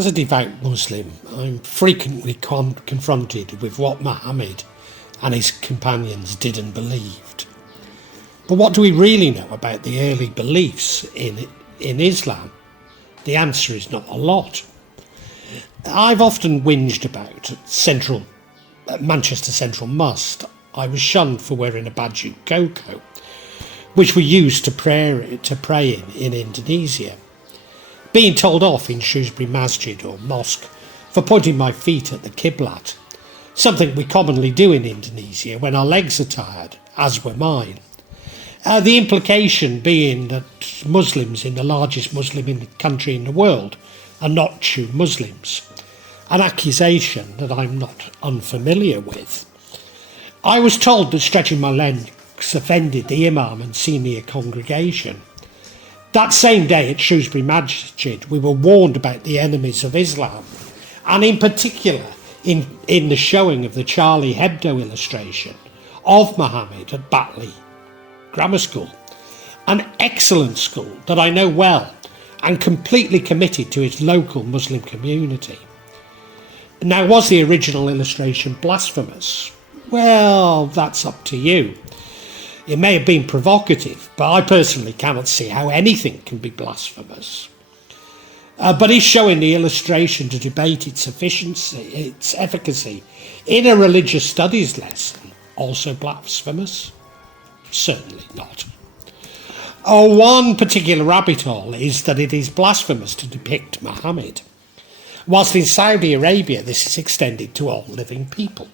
As a devout Muslim, I'm frequently confronted with what Muhammad and his companions did and believed. But what do we really know about the early beliefs in Islam? The answer is not a lot. I've often whinged about Manchester Central Mosque. I was shunned for wearing a baju koko, which we used to pray in Indonesia. Being told off in Shrewsbury Masjid or Mosque for pointing my feet at the Qiblat, something we commonly do in Indonesia when our legs are tired, as were mine. The implication being that Muslims in the largest Muslim country in the world are not true Muslims, an accusation that I'm not unfamiliar with. I was told that stretching my legs offended the Imam and senior congregation. That same day at Shrewsbury Masjid, we were warned about the enemies of Islam, and in particular in the showing of the Charlie Hebdo illustration of Muhammad at Batley Grammar School, an excellent school that I know well and completely committed to its local Muslim community. Now, was the original illustration blasphemous? Well, that's up to you. It may have been provocative, but I personally cannot see how anything can be blasphemous. But is showing the illustration to debate its efficacy in a religious studies lesson also blasphemous? Certainly not. One particular rabbit hole is that it is blasphemous to depict Muhammad, whilst in Saudi Arabia this is extended to all living people.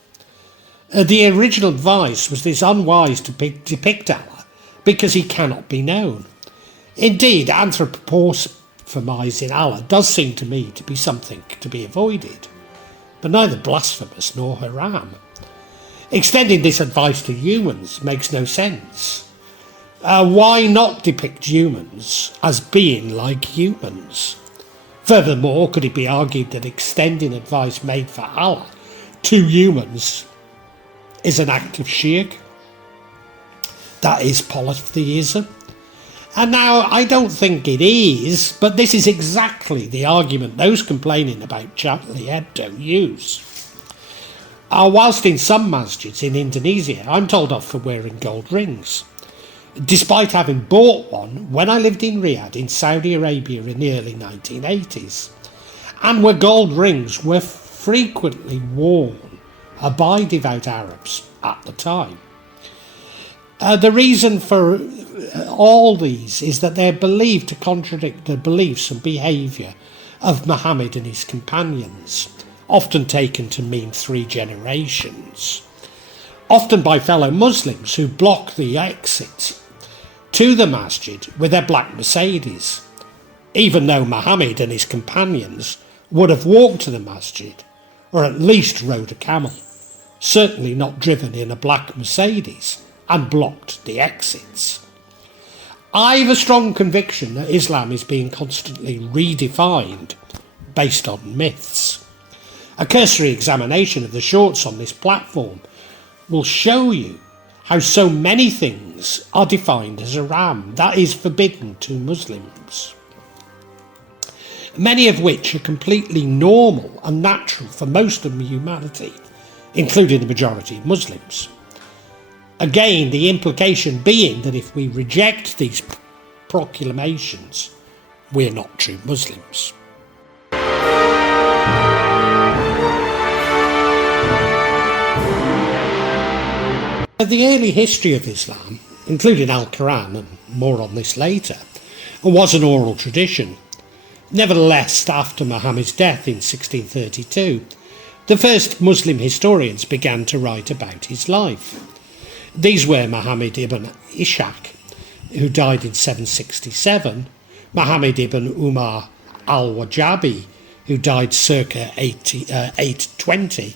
The original advice was this unwise to depict Allah because he cannot be known. Indeed, anthropomorphizing Allah does seem to me to be something to be avoided, but neither blasphemous nor haram. Extending this advice to humans makes no sense. Why not depict humans as being like humans? Furthermore, could it be argued that extending advice made for Allah to humans is an act of shirk? That is polytheism. And now, I don't think it is, but this is exactly the argument those complaining about Charlie Hebdo use. Whilst in some masjids in Indonesia, I'm told off for wearing gold rings, despite having bought one when I lived in Riyadh in Saudi Arabia in the early 1980s, and where gold rings were frequently worn by devout Arabs at the time. The reason for all these is that they're believed to contradict the beliefs and behaviour of Muhammad and his companions, often taken to mean 3 generations, often by fellow Muslims who block the exit to the masjid with their black Mercedes, even though Muhammad and his companions would have walked to the masjid, or at least rode a camel, certainly not driven in a black Mercedes, and blocked the exits. I've a strong conviction that Islam is being constantly redefined based on myths. A cursory examination of the shorts on this platform will show you how so many things are defined as haram, that is forbidden to Muslims, many of which are completely normal and natural for most of humanity, including the majority of Muslims. Again, the implication being that if we reject these proclamations, we're not true Muslims. The early history of Islam, including Al-Qur'an, and more on this later, was an oral tradition. Nevertheless, after Muhammad's death in 1632, the first Muslim historians began to write about his life. These were Muhammad ibn Ishaq, who died in 767, Muhammad ibn Umar al-Wajabi, who died circa 820,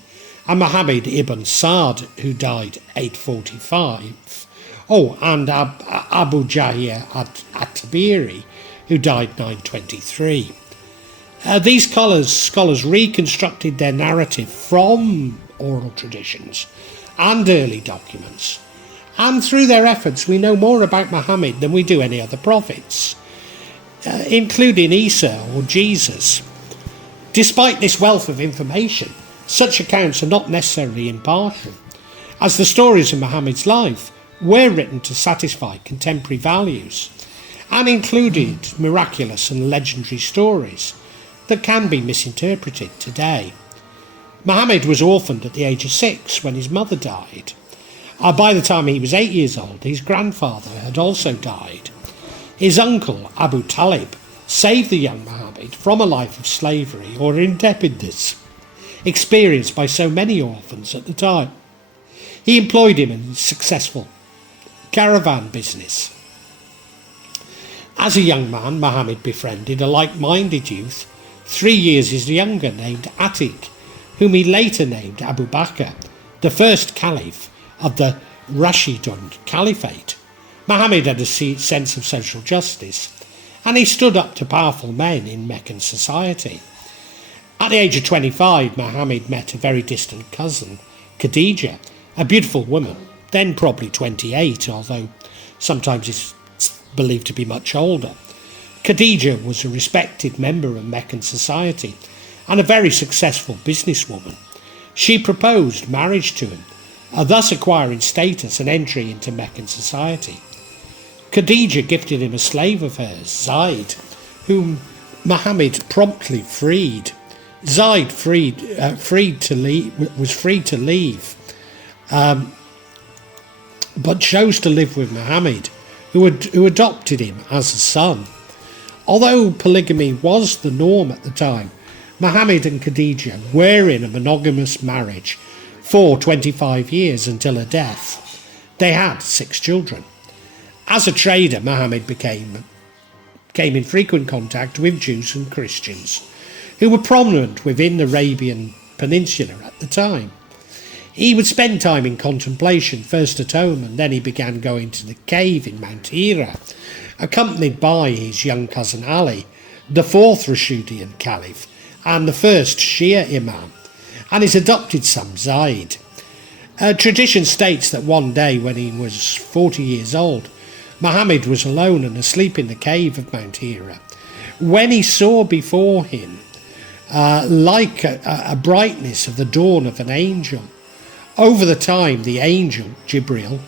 and Muhammad ibn Sa'd, who died 845. And Abu Jahir at-Tabiri, who died 923. These scholars reconstructed their narrative from oral traditions and early documents, and through their efforts we know more about Muhammad than we do any other prophets, including Isa or Jesus. Despite this wealth of information, such accounts are not necessarily impartial, as the stories of Muhammad's life were written to satisfy contemporary values and included miraculous and legendary stories that can be misinterpreted today. Muhammad was orphaned at the age of 6 when his mother died. By the time he was 8 years old, his grandfather had also died. His uncle, Abu Talib, saved the young Muhammad from a life of slavery or indebtedness experienced by so many orphans at the time. He employed him in successful caravan business. As a young man, Muhammad befriended a like-minded youth 3 years his younger named Atiq, whom he later named Abu Bakr, the first caliph of the Rashidun Caliphate. Muhammad had a sense of social justice, and he stood up to powerful men in Meccan society. At the age of 25, Muhammad met a very distant cousin, Khadija, a beautiful woman, then probably 28, although sometimes it's believed to be much older. Khadija was a respected member of Meccan society and a very successful businesswoman. She proposed marriage to him, thus acquiring status and entry into Meccan society. Khadija gifted him a slave of hers, Zaid, whom Muhammad promptly freed. Zaid was free to leave, but chose to live with Muhammad, who adopted him as a son. Although polygamy was the norm at the time, Muhammad and Khadija were in a monogamous marriage for 25 years until her death. They had 6 children. As a trader, Muhammad came in frequent contact with Jews and Christians who were prominent within the Arabian Peninsula at the time. He would spend time in contemplation, first at home, and then he began going to the cave in Mount Hira, accompanied by his young cousin Ali, the 4th Rashidian Caliph and the first Shia Imam, and his adopted son Zaid. Tradition states that one day when he was 40 years old, Muhammad was alone and asleep in the cave of Mount Hira, when he saw before him, like a brightness of the dawn of an angel. Over the time, the angel, Jibril,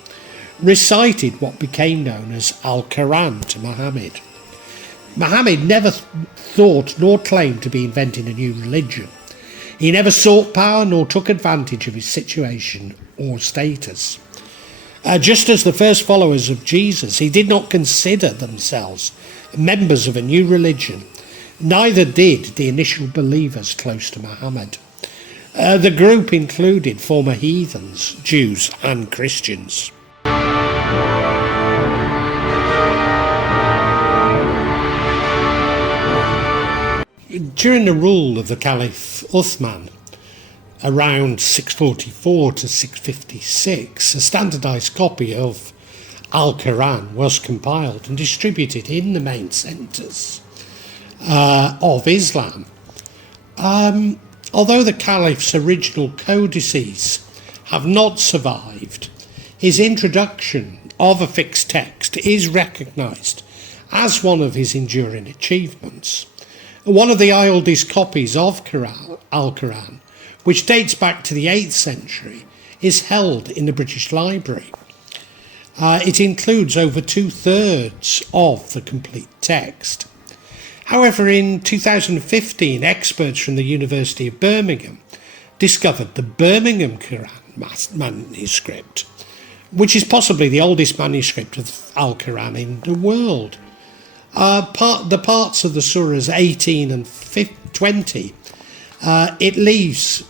recited what became known as Al-Qur'an to Muhammad. Muhammad never thought nor claimed to be inventing a new religion. He never sought power nor took advantage of his situation or status. Just as the first followers of Jesus, he did not consider themselves members of a new religion. Neither did the initial believers close to Muhammad. The group included former heathens, Jews and Christians. During the rule of the Caliph Uthman, around 644 to 656, a standardised copy of Al-Qur'an was compiled and distributed in the main centres of Islam. Although the Caliph's original codices have not survived, his introduction of a fixed text is recognised as one of his enduring achievements. One of the oldest copies of Al-Qur'an, which dates back to the 8th century, is held in the British Library. It includes over 2/3 of the complete text. However, in 2015, experts from the University of Birmingham discovered the Birmingham Qur'an manuscript, which is possibly the oldest manuscript of Al-Qur'an in the world. The parts of the surahs 18 and 20, it leaves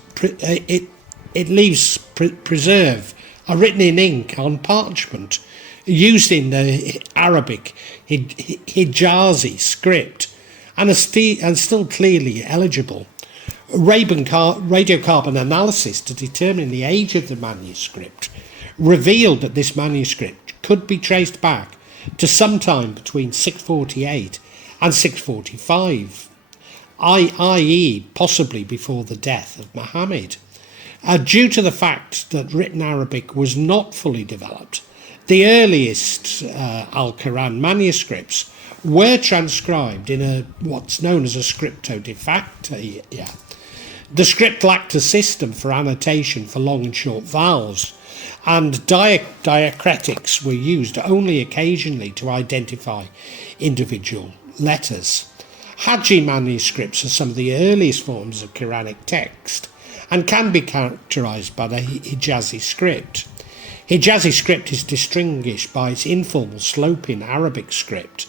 preserve are written in ink on parchment, used in the Arabic Hijazi script, and are still clearly eligible. Radiocarbon analysis to determine the age of the manuscript revealed that this manuscript could be traced back to sometime between 648 and 645, i.e. possibly before the death of Muhammad. Due to the fact that written Arabic was not fully developed, the earliest Al-Qur'an manuscripts were transcribed in what's known as a scripto de facto. The script lacked a system for annotation for long and short vowels, and diacritics were used only occasionally to identify individual letters. Hajji manuscripts are some of the earliest forms of Quranic text and can be characterised by the Hijazi script. Hijazi script is distinguished by its informal sloping Arabic script.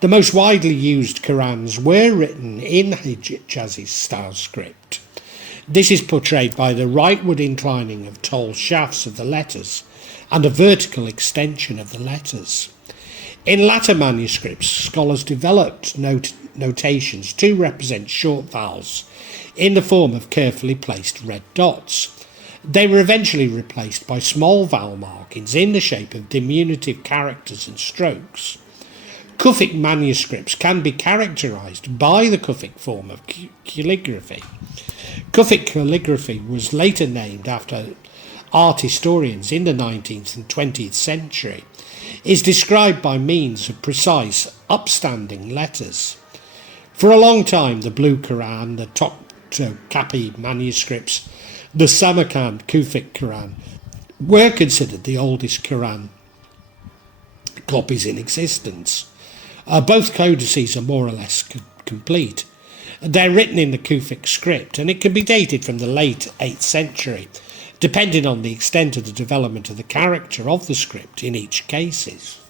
The most widely used Qurans were written in Hijazi style script. This is portrayed by the rightward inclining of tall shafts of the letters and a vertical extension of the letters. In latter manuscripts, scholars developed notations to represent short vowels in the form of carefully placed red dots. They were eventually replaced by small vowel markings in the shape of diminutive characters and strokes. Kufic manuscripts can be characterised by the Kufic form of calligraphy. Kufic calligraphy was later named after art historians in the 19th and 20th century. Is described by means of precise, upstanding letters. For a long time, the Blue Qur'an, the Topkapi manuscripts, the Samarkand Kufic Qur'an were considered the oldest Qur'an copies in existence. Both codices are more or less complete. They're written in the Kufic script, and it can be dated from the late 8th century, depending on the extent of the development of the character of the script in each case.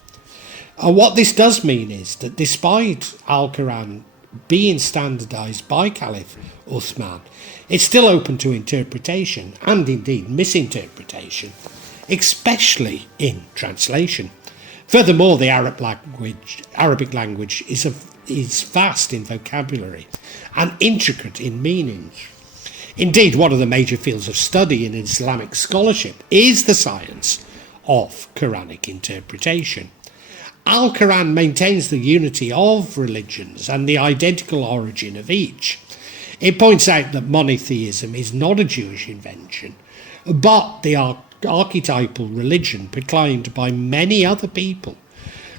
What this does mean is that despite Al-Quran being standardised by Caliph Uthman, it's still open to interpretation and indeed misinterpretation, especially in translation. Furthermore, the Arabic language is vast in vocabulary and intricate in meanings. Indeed, one of the major fields of study in Islamic scholarship is the science of Quranic interpretation. Al-Quran maintains the unity of religions and the identical origin of each. It points out that monotheism is not a Jewish invention, but the archetypal religion proclaimed by many other people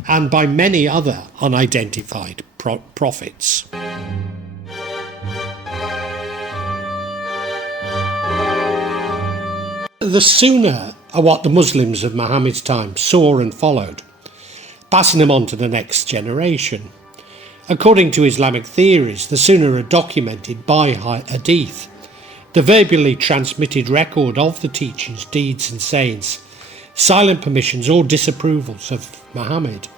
and by many other unidentified prophets. The Sunnah are what the Muslims of Muhammad's time saw and followed, passing them on to the next generation. According to Islamic theories, the Sunnah are documented by hadith, the verbally transmitted record of the teachings, deeds and sayings, silent permissions or disapprovals of Muhammad.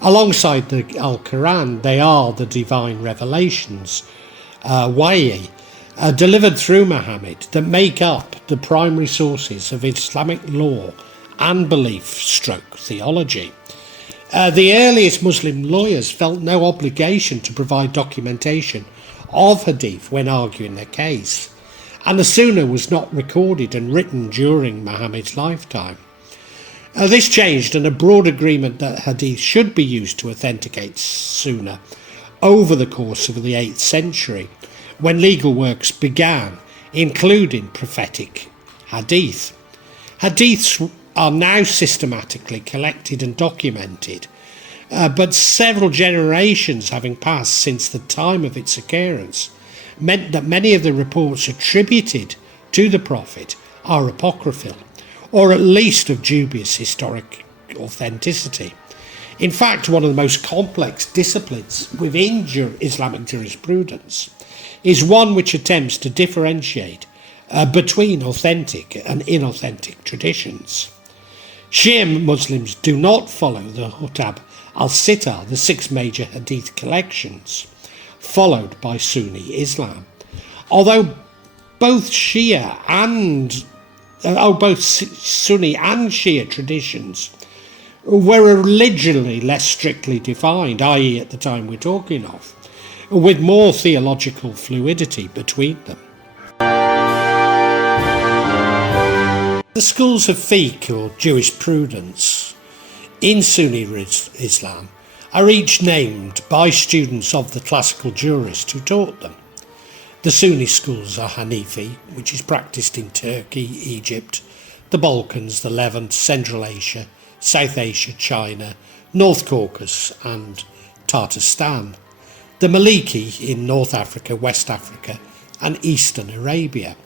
Alongside the Al-Quran, they are the divine revelations, wahy, delivered through Muhammad, that make up the primary sources of Islamic law and belief/theology. The earliest Muslim lawyers felt no obligation to provide documentation of hadith when arguing their case, and the Sunnah was not recorded and written during Muhammad's lifetime. This changed, and a broad agreement that hadith should be used to authenticate Sunnah over the course of the 8th century, when legal works began, including prophetic hadith. Hadiths are now systematically collected and documented, but several generations having passed since the time of its occurrence meant that many of the reports attributed to the Prophet are apocryphal, or at least of dubious historic authenticity. In fact, one of the most complex disciplines within Islamic jurisprudence is one which attempts to differentiate between authentic and inauthentic traditions. Shia Muslims do not follow the Hutab al-Sittar, the 6 major hadith collections, followed by Sunni Islam. Although both Sunni and Shia traditions were originally less strictly defined, i.e. at the time we're talking of, with more theological fluidity between them. The schools of fiqh, or jurisprudence, in Sunni Islam are each named by students of the classical jurists who taught them. The Sunni schools are Hanifi, which is practiced in Turkey, Egypt, the Balkans, the Levant, Central Asia, South Asia, China, North Caucasus and Tartarstan, the Maliki in North Africa, West Africa and Eastern Arabia,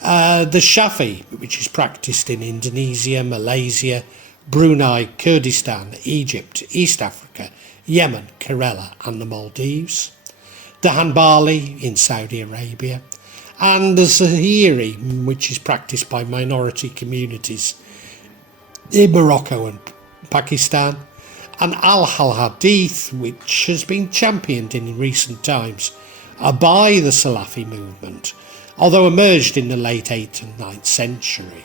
the Shafi, which is practiced in Indonesia, Malaysia, Brunei, Kurdistan, Egypt, East Africa, Yemen, Kerala and the Maldives, the Hanbali in Saudi Arabia, and the Zahiri, which is practiced by minority communities in Morocco and Pakistan, and Al-Hadith, which has been championed in recent times by the Salafi movement, although emerged in the late 8th and 9th century.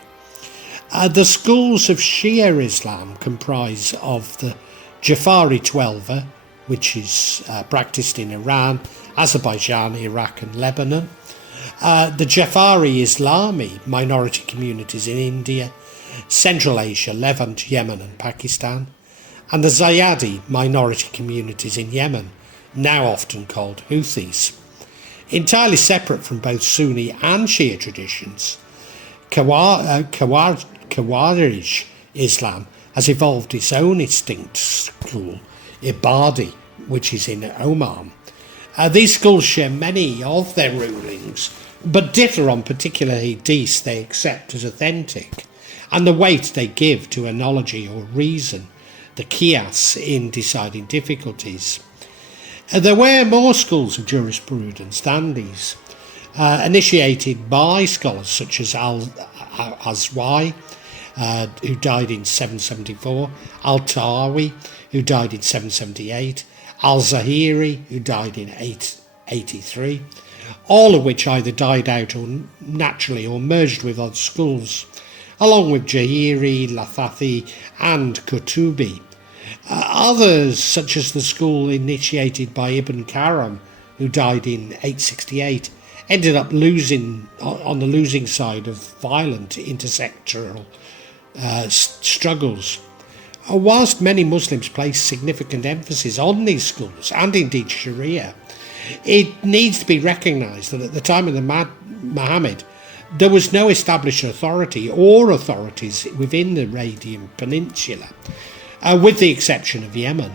The schools of Shia Islam comprise of the Jafari Twelver, which is practiced in Iran, Azerbaijan, Iraq and Lebanon, the Jafari Islami minority communities in India, Central Asia, Levant, Yemen and Pakistan, and the Zayadi minority communities in Yemen, now often called Houthis. Entirely separate from both Sunni and Shia traditions, Khawarij Islam has evolved its own distinct school, Ibadi, which is in Oman. These schools share many of their rulings, but differ on particular hadiths they accept as authentic, and the weight they give to analogy or reason, the qiyas, in deciding difficulties. There were more schools of jurisprudence than these, initiated by scholars such as Al-Azwai, who died in 774, Al-Tawi, who died in 778, Al-Zahiri, who died in 883, all of which either died out or naturally or merged with other schools, along with Jahiri, Lathathi and Kutubi. Others, such as the school initiated by Ibn Karam, who died in 868, ended up on the losing side of violent intersectoral struggles. Whilst many Muslims place significant emphasis on these schools, and indeed Sharia, it needs to be recognised that at the time of the Muhammad, there was no established authority or authorities within the Arabian Peninsula, with the exception of Yemen.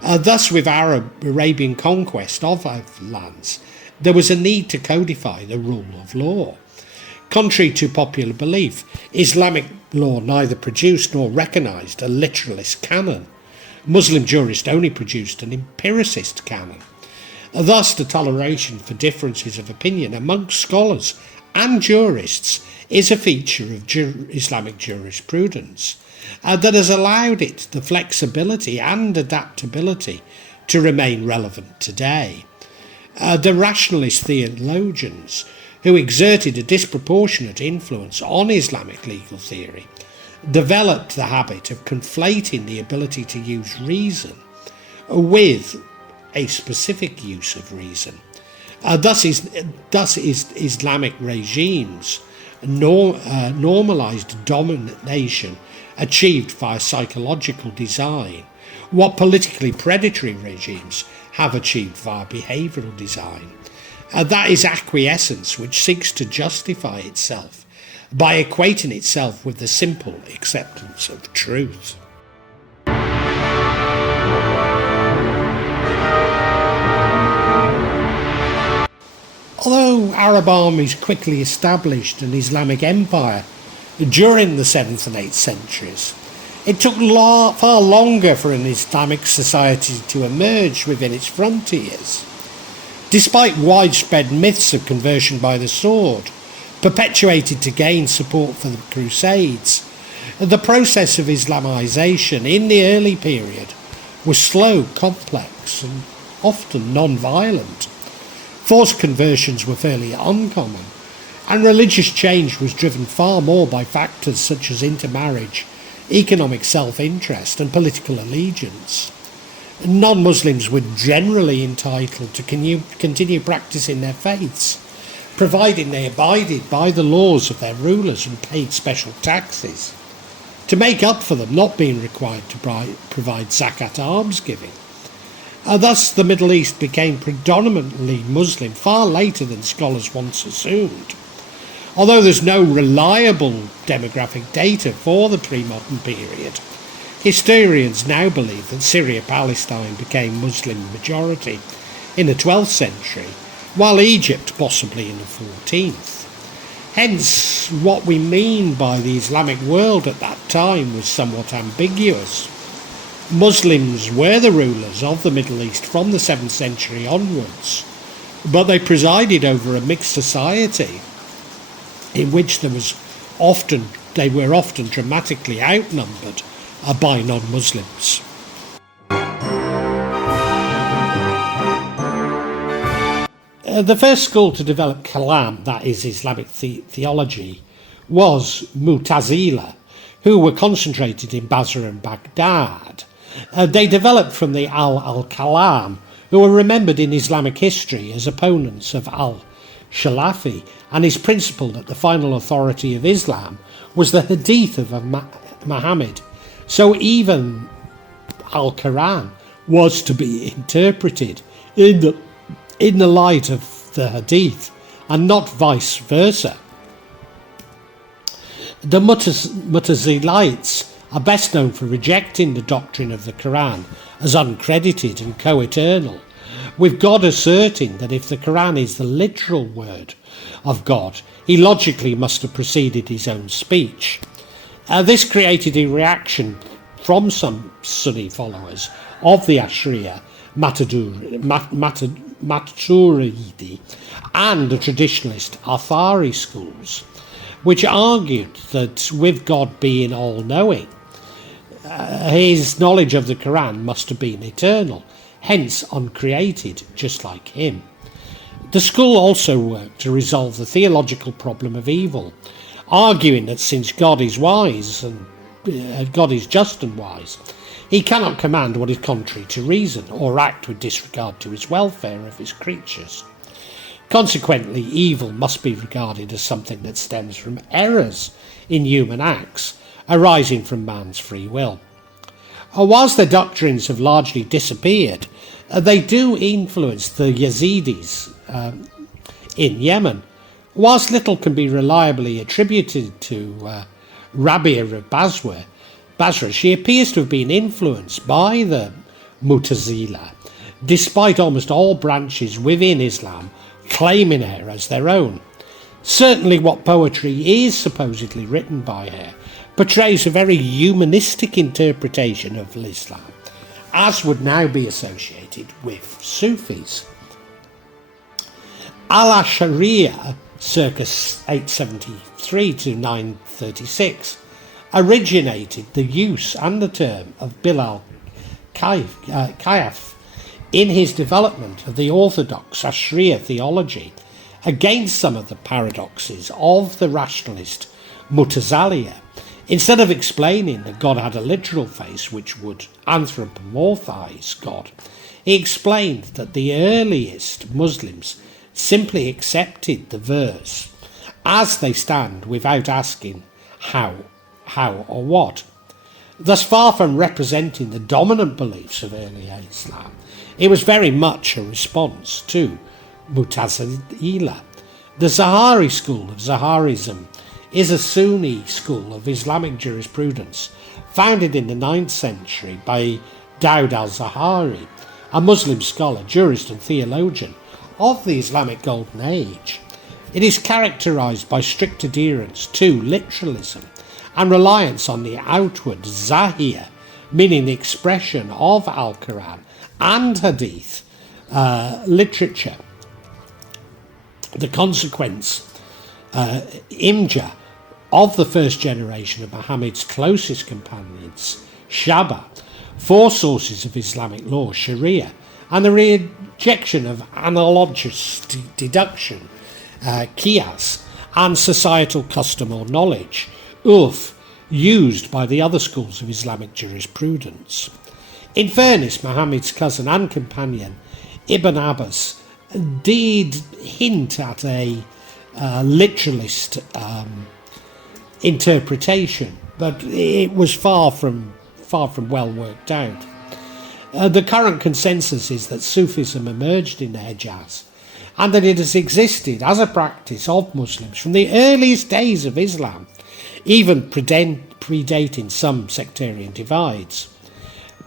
Thus, with Arabian conquest of our lands, there was a need to codify the rule of law. Contrary to popular belief, Islamic law neither produced nor recognised a literalist canon. Muslim jurists only produced an empiricist canon. Thus, the toleration for differences of opinion amongst scholars and jurists is a feature of Islamic jurisprudence that has allowed it the flexibility and adaptability to remain relevant today. The rationalist theologians, who exerted a disproportionate influence on Islamic legal theory, developed the habit of conflating the ability to use reason with a specific use of reason. Thus Islamic regimes normalised domination achieved via psychological design, what politically predatory regimes have achieved via behavioural design. That is acquiescence, which seeks to justify itself by equating itself with the simple acceptance of truth. Although Arab armies quickly established an Islamic empire during the 7th and 8th centuries, it took far longer for an Islamic society to emerge within its frontiers. Despite widespread myths of conversion by the sword, perpetuated to gain support for the Crusades, the process of Islamisation in the early period was slow, complex and often non-violent. Forced conversions were fairly uncommon, and religious change was driven far more by factors such as intermarriage, economic self-interest and political allegiance. Non-Muslims were generally entitled to continue practicing their faiths, providing they abided by the laws of their rulers and paid special taxes, to make up for them not being required to provide zakat almsgiving. Thus the Middle East became predominantly Muslim far later than scholars once assumed. Although there's no reliable demographic data for the pre-modern period, Historians now believe that Syria-Palestine became Muslim majority in the 12th century, while Egypt possibly in the 14th. Hence, what we mean by the Islamic world at that time was somewhat ambiguous. Muslims were the rulers of the Middle East from the 7th century onwards, but they presided over a mixed society in which they were often dramatically outnumbered by non-Muslims. The first school to develop Kalam, that is Islamic theology, was Mu'tazila, who were concentrated in Basra and Baghdad. They developed from the al-Kalam, who were remembered in Islamic history as opponents of al-Shalafi, and his principle that the final authority of Islam was the hadith of Muhammed. So even al-Quran was to be interpreted in the light of the hadith and not vice versa. The Mu'tazilites are best known for rejecting the doctrine of the Qur'an as uncredited and co-eternal, with God asserting that if the Qur'an is the literal word of God, he logically must have preceded his own speech. This created a reaction from some Sunni followers of the Ash'ariya, Maturidi and the traditionalist Athari schools, which argued that with God being all-knowing, his knowledge of the Quran must have been eternal, hence uncreated, just like him. The school also worked to resolve the theological problem of evil, arguing that since God is wise and God is just and wise, he cannot command what is contrary to reason or act with disregard to his welfare of his creatures. Consequently, evil must be regarded as something that stems from errors in human acts arising from man's free will. Whilst their doctrines have largely disappeared, they do influence the Yazidis in Yemen. Whilst little can be reliably attributed to Rabia of Basra, she appears to have been influenced by the Mu'tazila, despite almost all branches within Islam claiming her as their own. Certainly what poetry is supposedly written by her portrays a very humanistic interpretation of Islam, as would now be associated with Sufis. Al-Ash'ariya, circa 873 to 936, originated the use and the term of Bilal Kayaf in his development of the orthodox Ash'ariya theology against some of the paradoxes of the rationalist Mu'taziliya. Instead of explaining that God had a literal face which would anthropomorphize God, he explained that the earliest Muslims simply accepted the verse as they stand without asking how or what. Thus, far from representing the dominant beliefs of early Islam, it was very much a response to Mu'tazila. The Zahari school of Zaharism is a Sunni school of Islamic jurisprudence founded in the 9th century by Dawud al-Zahari, a Muslim scholar, jurist and theologian of the Islamic Golden Age. It is characterized by strict adherence to literalism and reliance on the outward zahir, meaning the expression of Al-Quran and Hadith literature. The consequence, imja, of the first generation of Muhammad's closest companions, Shaba, four sources of Islamic law, Sharia, and the rejection of analogous deduction, qiyas, and societal custom or knowledge, urf, used by the other schools of Islamic jurisprudence. In fairness, Muhammad's cousin and companion, Ibn Abbas, did hint at a literalist interpretation, but it was far from well worked out. The current consensus is that Sufism emerged in the Hejaz and that it has existed as a practice of Muslims from the earliest days of Islam, even predating predating some sectarian divides.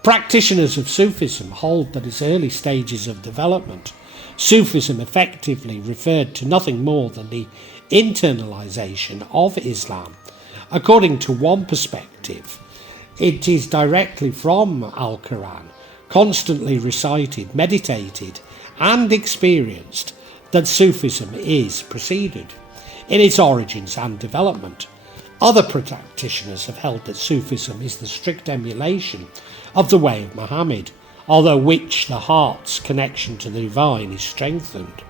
Practitioners of Sufism hold that its early stages of development, Sufism effectively referred to nothing more than the internalization of Islam. According to one perspective, it is directly from Al-Qur'an, constantly recited, meditated, and experienced, that Sufism is preceded in its origins and development. Other practitioners have held that Sufism is the strict emulation of the way of Muhammad, although which the heart's connection to the divine is strengthened.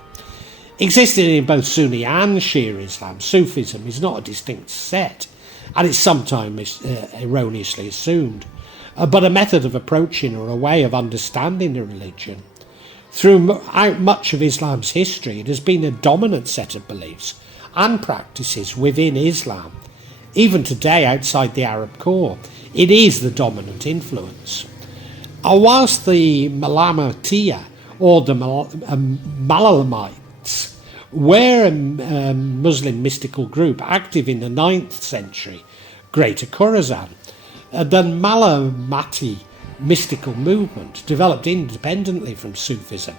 Existing in both Sunni and Shia Islam, Sufism is not a distinct set, and it's sometimes erroneously assumed, but a method of approaching or a way of understanding the religion. Throughout much of Islam's history, it has been a dominant set of beliefs and practices within Islam. Even today, outside the Arab core, it is the dominant influence. Whilst the Malamatiya, or the Malalamites, were a Muslim mystical group active in the 9th century Greater Khorasan, the Malamati mystical movement developed independently from Sufism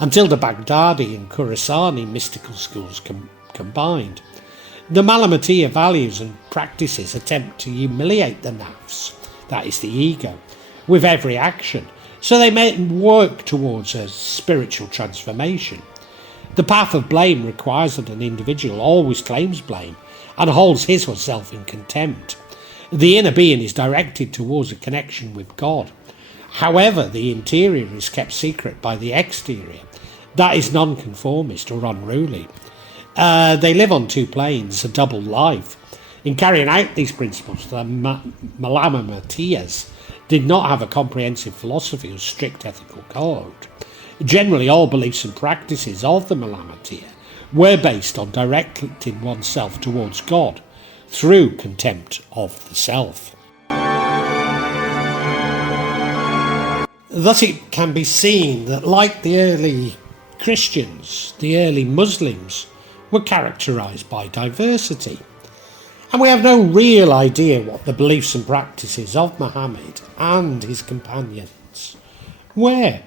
until the Baghdadi and Khorasani mystical schools combined. The Malamatiya values and practices attempt to humiliate the nafs, that is the ego, with every action, so they may work towards a spiritual transformation. The path of blame requires that an individual always claims blame and holds his or self in contempt. The inner being is directed towards a connection with God. However, the interior is kept secret by the exterior, that is nonconformist or unruly. They live on two planes, a double life. In carrying out these principles, the Malamatiyas did not have a comprehensive philosophy or strict ethical code. Generally, all beliefs and practices of the Malamatiya were based on directing oneself towards God through contempt of the self. Thus it can be seen that, like the early Christians, the early Muslims were characterised by diversity. And we have no real idea what the beliefs and practices of Muhammad and his companions were.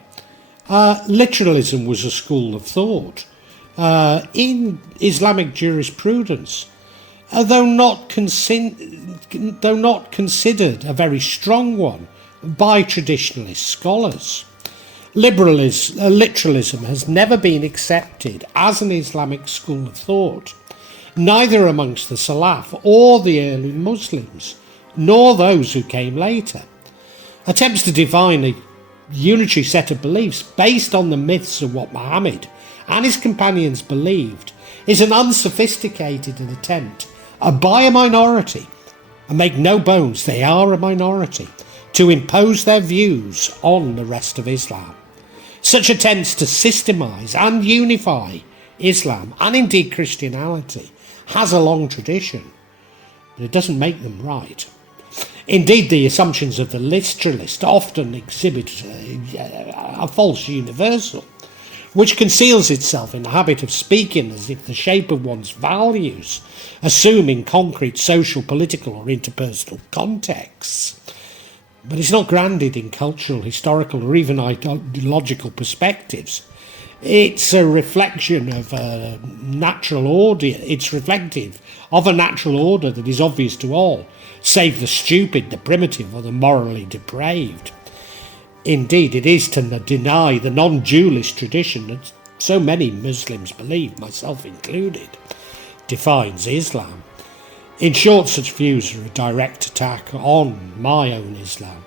Literalism was a school of thought in Islamic jurisprudence, though not considered a very strong one by traditionalist scholars. Literalism has never been accepted as an Islamic school of thought, neither amongst the Salaf or the early Muslims, nor those who came later. Attempts to define a unitary set of beliefs based on the myths of what Muhammad and his companions believed is an unsophisticated attempt by a minority, and make no bones, they are a minority, to impose their views on the rest of Islam. Such attempts to systemise and unify Islam, and indeed Christianity, has a long tradition, but it doesn't make them right. Indeed, the assumptions of the literalist often exhibit a false universal, which conceals itself in the habit of speaking as if the shape of one's values assume in concrete social, political or interpersonal contexts. But it's not grounded in cultural, historical or even ideological perspectives. It's a reflection of a natural order. It's reflective of a natural order that is obvious to all, save the stupid, the primitive or the morally depraved. Indeed, it is to deny the non-Jewish tradition that so many Muslims believe, myself included, defines Islam. In short, such views are a direct attack on my own Islam,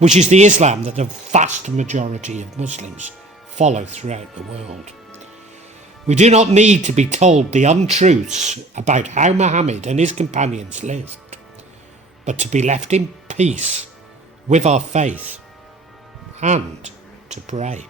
which is the Islam that the vast majority of Muslims follow throughout the world. We do not need to be told the untruths about how Muhammad and his companions lived, but to be left in peace with our faith and to pray.